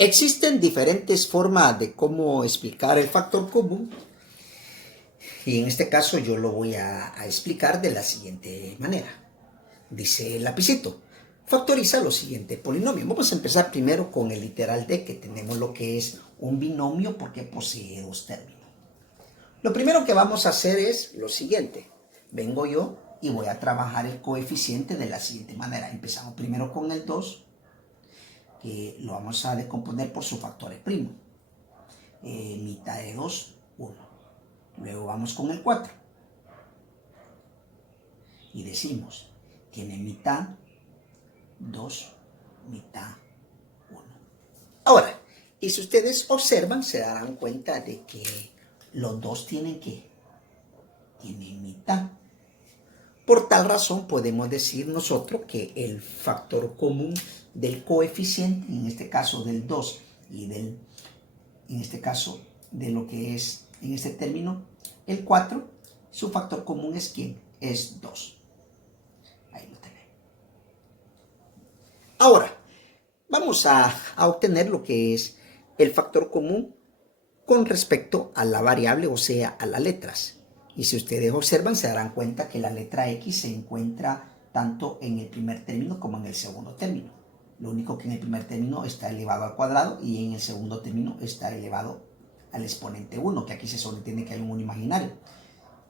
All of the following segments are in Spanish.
Existen diferentes formas de cómo explicar el factor común y en este caso yo lo voy a explicar de la siguiente manera. Dice el lapicito, factoriza lo siguiente polinomio. Vamos a empezar primero con el literal de que tenemos lo que es un binomio porque posee dos términos. Lo primero que vamos a hacer es lo siguiente. Vengo yo y voy a trabajar el coeficiente de la siguiente manera. Empezamos primero con el 2, que lo vamos a descomponer por sus factores primos. Mitad de 2, 1. Luego vamos con el 4. Y decimos, tiene mitad, 2, mitad, 1. Ahora, y si ustedes observan, se darán cuenta de que los dos tienen ¿qué? Tienen mitad. Por tal razón podemos decir nosotros que el factor común del coeficiente, en este caso del 2 y en este caso de lo que es, en este término, el 4, su factor común es ¿quién? Es 2. Ahí lo tenemos. Ahora, vamos a obtener lo que es el factor común con respecto a la variable, o sea, a las letras. Y si ustedes observan, se darán cuenta que la letra X se encuentra tanto en el primer término como en el segundo término. Lo único que en el primer término está elevado al cuadrado y en el segundo término está elevado al exponente 1, que aquí se sobreentiende que hay un 1 imaginario.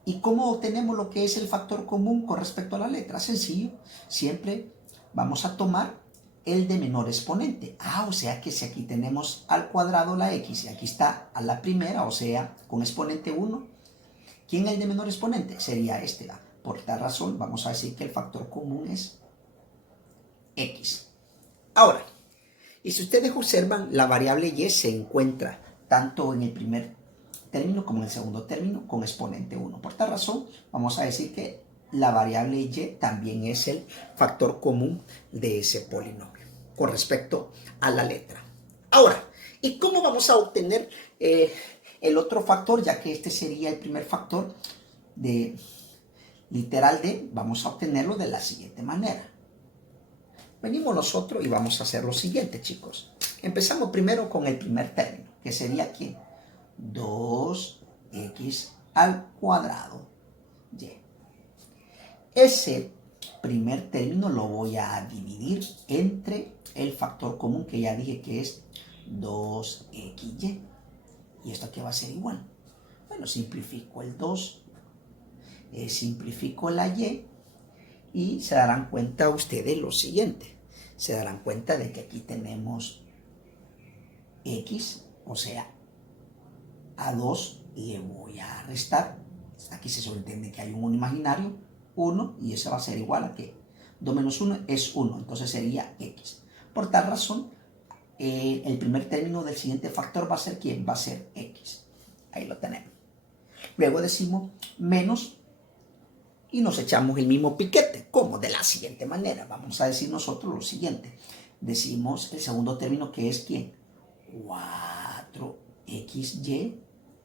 ¿Y cómo obtenemos lo que es el factor común con respecto a la letra? Sencillo, siempre vamos a tomar el de menor exponente. O sea que si aquí tenemos al cuadrado la X y aquí está a la primera, o sea, con exponente 1, ¿quién es el de menor exponente? Sería este. Por tal razón, vamos a decir que el factor común es X. Ahora, y si ustedes observan, la variable Y se encuentra tanto en el primer término como en el segundo término con exponente 1. Por tal razón, vamos a decir que la variable Y también es el factor común de ese polinomio con respecto a la letra. Ahora, ¿y cómo vamos a obtener el otro factor? Ya que este sería el primer factor de literal de, vamos a obtenerlo de la siguiente manera. Venimos nosotros y vamos a hacer lo siguiente, chicos. Empezamos primero con el primer término, que sería ¿quién? 2x al cuadrado y. Ese primer término lo voy a dividir entre el factor común que ya dije que es 2xy. ¿Y esto qué va a ser igual? Bueno, simplifico el 2, simplifico la y se darán cuenta ustedes lo siguiente. Se darán cuenta de que aquí tenemos x, o sea, a 2 le voy a restar. Aquí se sobreentiende que hay un 1 imaginario, 1, y eso va a ser igual a que 2 menos 1 es 1, entonces sería x. Por tal razón, el primer término del siguiente factor va a ser ¿quién? Va a ser x. Ahí lo tenemos. Luego decimos menos y nos echamos el mismo piquete, como de la siguiente manera. Vamos a decir nosotros lo siguiente. Decimos el segundo término que es ¿quién? 4xy.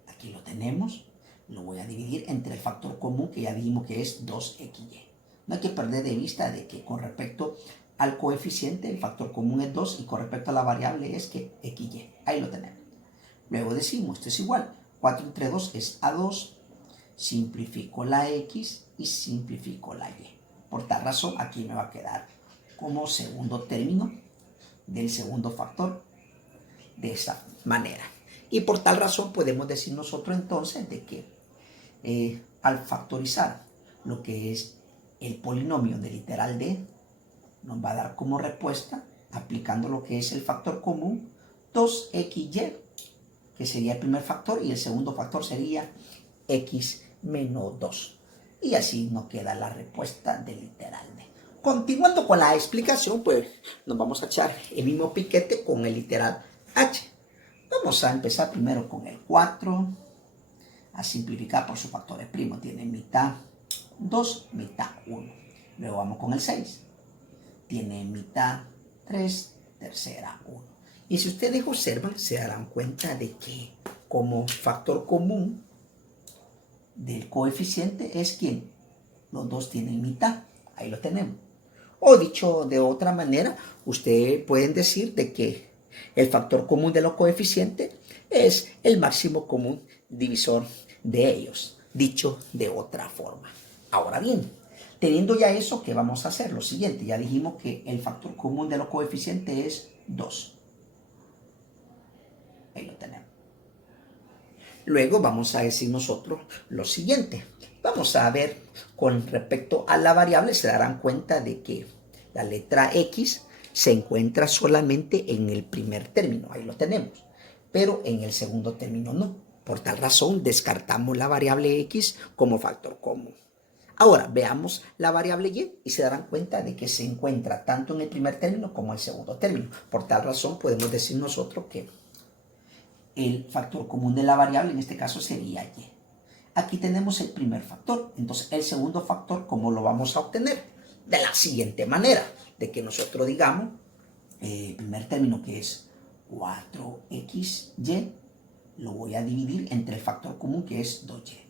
Aquí lo tenemos. Lo voy a dividir entre el factor común que ya dijimos que es 2xy. No hay que perder de vista de que con respecto al coeficiente el factor común es 2 y con respecto a la variable es que xy. Ahí lo tenemos. Luego decimos, esto es igual. 4 entre 2 es a2. Simplifico la x y simplifico la y. Por tal razón, aquí me va a quedar como segundo término del segundo factor de esta manera. Y por tal razón podemos decir nosotros entonces de que al factorizar lo que es el polinomio de literal d, nos va a dar como respuesta, aplicando lo que es el factor común, 2xy, que sería el primer factor, y el segundo factor sería x menos 2. Y así nos queda la respuesta de literal d. Continuando con la explicación, pues nos vamos a echar el mismo piquete con el literal h. Vamos a empezar primero con el 4, a simplificar por sus factores primos. Tiene mitad 2, mitad 1. Luego vamos con el 6. Tiene mitad 3, tercera 1. Y si ustedes observan, se darán cuenta de que como factor común del coeficiente es ¿quién? Los dos tienen mitad. Ahí lo tenemos. O dicho de otra manera, ustedes pueden decir de que El factor común de los coeficientes es el máximo común divisor de ellos, dicho de otra forma. Ahora bien, teniendo ya eso, ¿qué vamos a hacer? Lo siguiente, ya dijimos que el factor común de los coeficientes es 2. Ahí lo tenemos. Luego vamos a decir nosotros lo siguiente. Vamos a ver con respecto a la variable, se darán cuenta de que la letra X se encuentra solamente en el primer término, ahí lo tenemos, pero en el segundo término no. Por tal razón descartamos la variable X como factor común. Ahora veamos la variable Y y se darán cuenta de que se encuentra tanto en el primer término como en el segundo término. Por tal razón podemos decir nosotros que el factor común de la variable en este caso sería Y. Aquí tenemos el primer factor. Entonces el segundo factor, ¿cómo lo vamos a obtener? De la siguiente manera, de que nosotros digamos el primer término, que es 4xy, lo voy a dividir entre el factor común, que es 2y.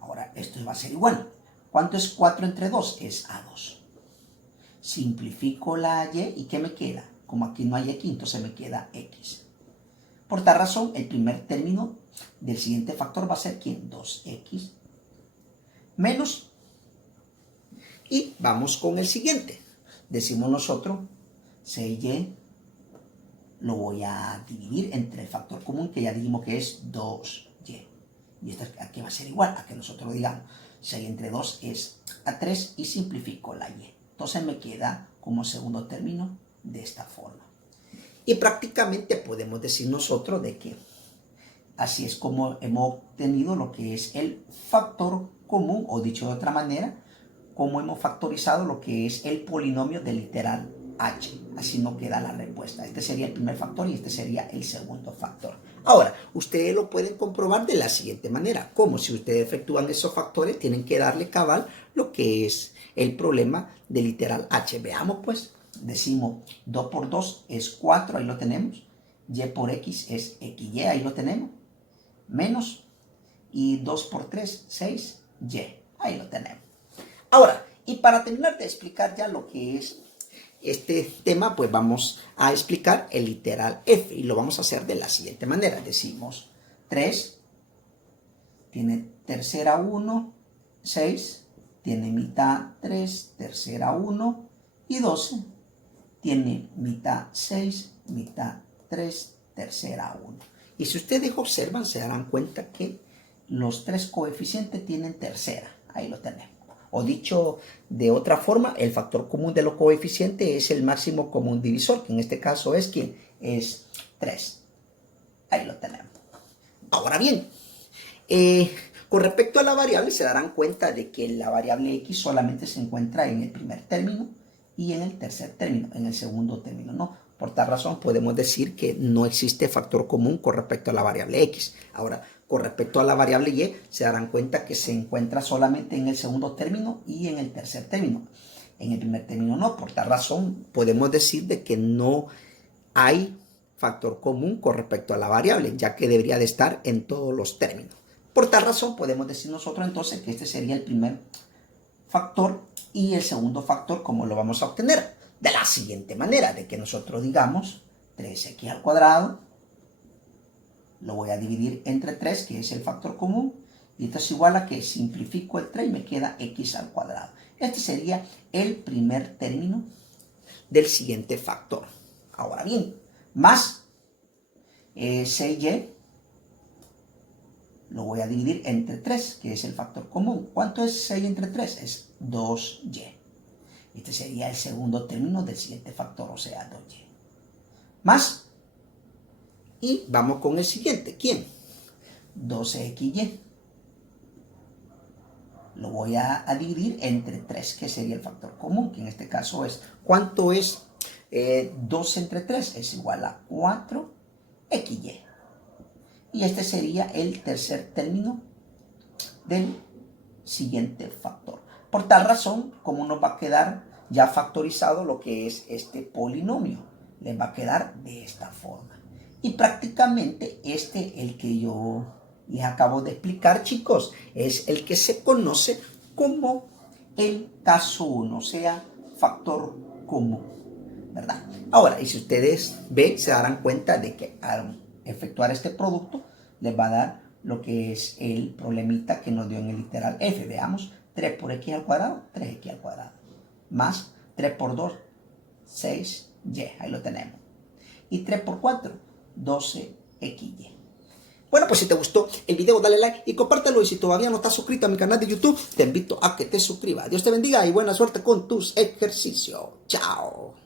Ahora esto va a ser igual. ¿Cuánto es 4 entre 2? Es A2. Simplifico la y y ¿qué me queda? Como aquí no hay x, entonces me queda x. Por tal razón, el primer término del siguiente factor va a ser ¿quién? 2x menos. Y vamos con el siguiente. Decimos nosotros 6y lo voy a dividir entre el factor común, que ya dijimos que es 2y. Y esto aquí va a ser igual a que nosotros digamos 6 entre 2 es A3 y simplifico la y. Entonces me queda como segundo término de esta forma. Y prácticamente podemos decir nosotros de que así es como hemos obtenido lo que es el factor común, o dicho de otra manera, como hemos factorizado lo que es el polinomio del literal h. Así nos queda la respuesta. Este sería el primer factor y este sería el segundo factor. Ahora, ustedes lo pueden comprobar de la siguiente manera. Como si ustedes efectúan esos factores, tienen que darle cabal lo que es el problema del literal h. Veamos pues. Decimos 2 por 2 es 4, ahí lo tenemos. Y por x es xy, ahí lo tenemos. Menos, y 2 por 3, 6y, ahí lo tenemos. Ahora, y para terminar de explicar ya lo que es este tema, pues vamos a explicar el literal f. Y lo vamos a hacer de la siguiente manera. Decimos 3 tiene tercera 1, 6 tiene mitad 3, tercera 1, y 12 tiene mitad 6, mitad 3, tercera 1. Y si ustedes observan, se darán cuenta que los tres coeficientes tienen tercera. Ahí lo tenemos. O dicho de otra forma, el factor común de los coeficientes es el máximo común divisor, que en este caso es ¿quién? Es 3. Ahí lo tenemos. Ahora bien, con respecto a la variable, se darán cuenta de que la variable x solamente se encuentra en el primer término y en el tercer término, en el segundo término no. Por tal razón podemos decir que no existe factor común con respecto a la variable x. Ahora, con respecto a la variable y, se darán cuenta que se encuentra solamente en el segundo término y en el tercer término. En el primer término no. Por tal razón podemos decir de que no hay factor común con respecto a la variable, ya que debería de estar en todos los términos. Por tal razón podemos decir nosotros entonces que este sería el primer factor, y el segundo factor, ¿cómo lo vamos a obtener? De la siguiente manera, de que nosotros digamos 3x al cuadrado, lo voy a dividir entre 3, que es el factor común, y esto es igual a que simplifico el 3 y me queda x al cuadrado. Este sería el primer término del siguiente factor. Ahora bien, más 6y, lo voy a dividir entre 3, que es el factor común. ¿Cuánto es 6 entre 3? Es 2y. Este sería el segundo término del siguiente factor, o sea, 2y. Más, y vamos con el siguiente. ¿Quién? 12xy. Lo voy a dividir entre 3, que sería el factor común, que en este caso es, ¿cuánto es 2 entre 3? Es igual a 4xy. Y este sería el tercer término del siguiente factor. Por tal razón, como nos va a quedar ya factorizado lo que es este polinomio, les va a quedar de esta forma. Y prácticamente el que yo les acabo de explicar, chicos, es el que se conoce como el caso 1, o sea, factor común. ¿verdad? Ahora, y si ustedes ven, se darán cuenta de que al efectuar este producto, les va a dar lo que es el problemita que nos dio en el literal f. Veamos, 3 por x al cuadrado, 3x al cuadrado, más 3 por 2, 6y, ahí lo tenemos. Y 3 por 4, 12xy. Bueno, pues si te gustó el video, dale like y compártelo. Y si todavía no estás suscrito a mi canal de YouTube, te invito a que te suscribas. Dios te bendiga y buena suerte con tus ejercicios. Chao.